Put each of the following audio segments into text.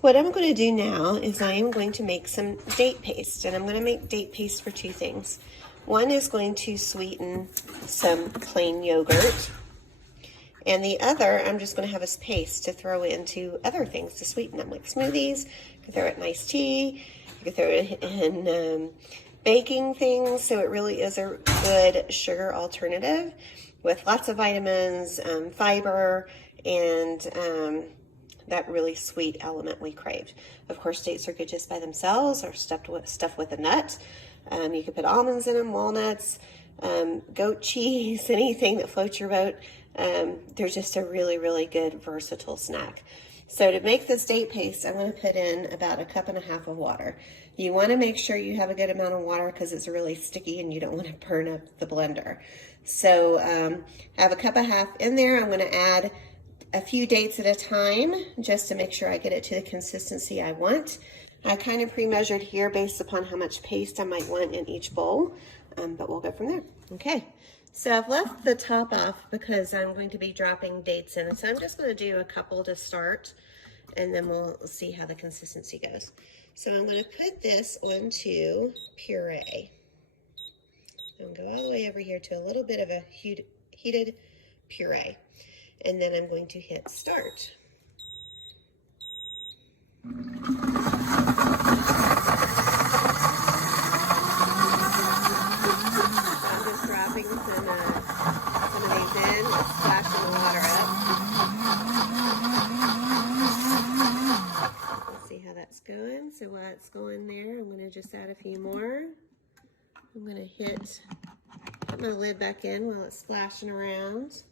What I'm going to do now is I am going to make some date paste, and I'm going to make date paste for two things. One is going to sweeten some plain yogurt, and the other I'm just going to have as paste to throw into other things to sweeten them, like smoothies. You can throw it in iced tea, you can throw it in baking things, so it really is a good sugar alternative with lots of vitamins, fiber, and that really sweet element we craved. Of course, dates are good just by themselves or stuffed with a nut. You can put almonds in them, walnuts, goat cheese, anything that floats your boat. They're just a really, really good versatile snack. So to make this date paste, I'm going to put in about 1.5 cups of water. You want to make sure you have a good amount of water because it's really sticky and you don't want to burn up the blender. So I have 1.5 cups in there. I'm going to add a few dates at a time just to make sure I get it to the consistency I want. I kind of pre-measured here based upon how much paste I might want in each bowl, but we'll go from there. Okay, so I've left the top off because I'm going to be dropping dates in, so I'm just going to do a couple to start, and then we'll see how the consistency goes. So I'm going to put this onto puree. I'm going to go all the way over here to a little bit of a heated puree. And then I'm going to hit start. I'm just dropping some of these in, splashing the water up. Let's see how that's going. So while it's going there, I'm going to just add a few more. I'm going to put my lid back in while it's splashing around.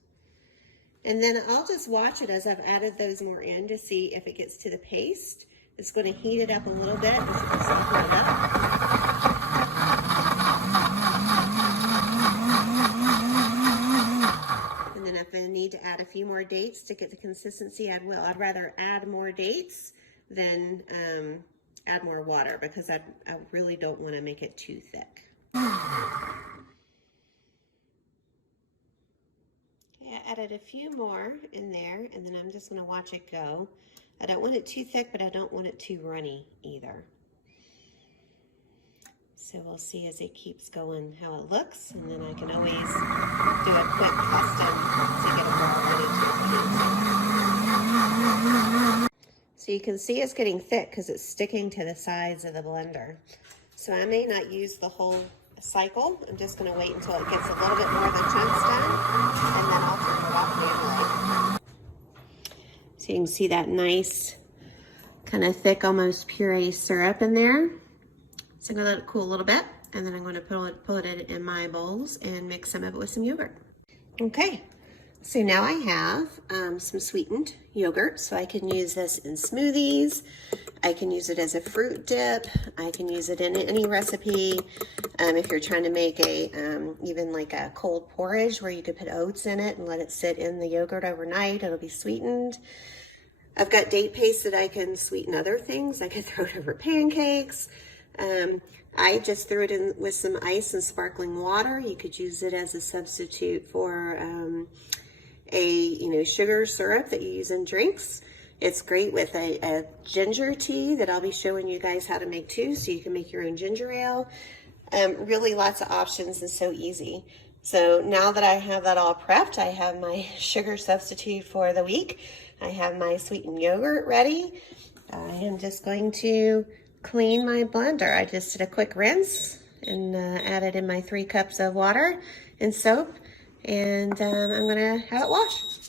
And then I'll just watch it as I've added those more in to see if it gets to the paste. It's going to heat it up a little bit as you can see heat it up. And then if I need to add a few more dates to get the consistency, I will. I'd rather add more dates than add more water because I really don't want to make it too thick. I added a few more in there, and then I'm just going to watch it go. I don't want it too thick, but I don't want it too runny either. So we'll see as it keeps going how it looks, and then I can always do a quick custom to get it all ready to. So you can see it's getting thick because it's sticking to the sides of the blender. So I may not use the whole cycle. I'm just going to wait until it gets a little bit more of the chunks done, and then I'll turn it off manually. So you can see that nice kind of thick, almost puree syrup in there. So I'm going to let it cool a little bit, and then I'm going to put it in my bowls and mix some of it with some yogurt. Okay, so now I have some sweetened yogurt, so I can use this in smoothies. I can use it as a fruit dip. I can use it in any recipe. If you're trying to make even like a cold porridge where you could put oats in it and let it sit in the yogurt overnight, it'll be sweetened. I've got date paste that I can sweeten other things. I could throw it over pancakes. I just threw it in with some ice and sparkling water. You could use it as a substitute for a sugar syrup that you use in drinks. It's great with a ginger tea that I'll be showing you guys how to make too, so you can make your own ginger ale. Really lots of options and so easy. So now that I have that all prepped, I have my sugar substitute for the week. I have my sweetened yogurt ready. I am just going to clean my blender. I just did a quick rinse and added in my 3 cups of water and soap, and I'm gonna have it washed.